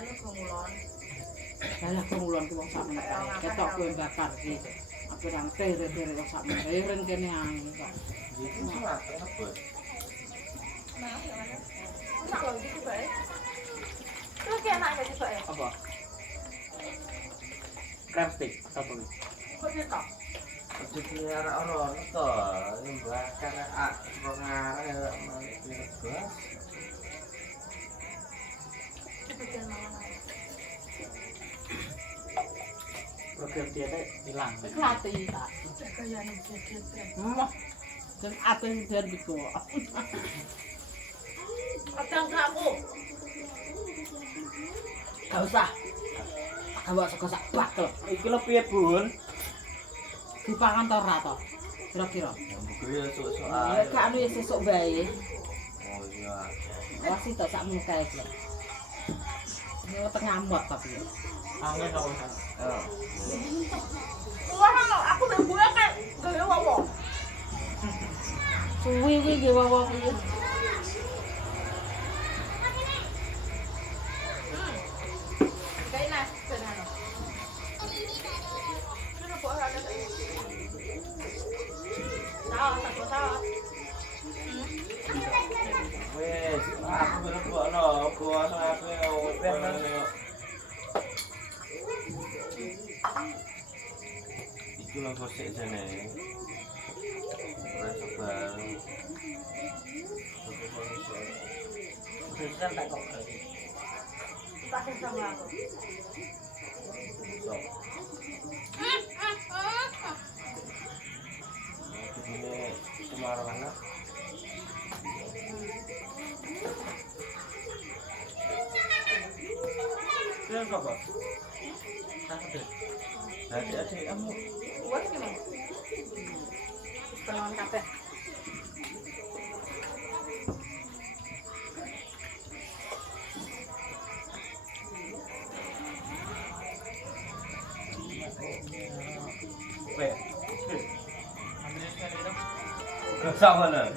anu gumulon. Lah kongulon ku wong sak meneh. Ketok kowe bakar iki. Aku nang tere-tere wong sak meneh. Ring kene ae kok. Iki surat apa? Nah, ya mana? Enak loh gitu bae. Terus kayak enak gak sih bae? Apa? Crab stick apa? Kok dia tak? Program diate ilang. Iku ati, Pak. Kaya nek dicet-cet. Mah, jeneng ati dhewe iku. Atang aku. Enggak usah. Awak sok sak bakel. Iki lho piye, Bun? Dipangan to ora to? Kira-kira. Ya gak anu ya sesuk bae. Oh iya. Awas itu sak muka iki. Ini tengah ngamot tapi. Angin apa kan? Oh. Wah, aku udah buka kayak gaya wawo. Suwi kuwi ge wawa kuwi. Gosek jane. Ora sebal. Terus kan tak kok. Tak sama aku. வாரவங்க Kenapa? Takut deh. Hati-hati kamu. Buat gimana? Perlawan kapek. 下班了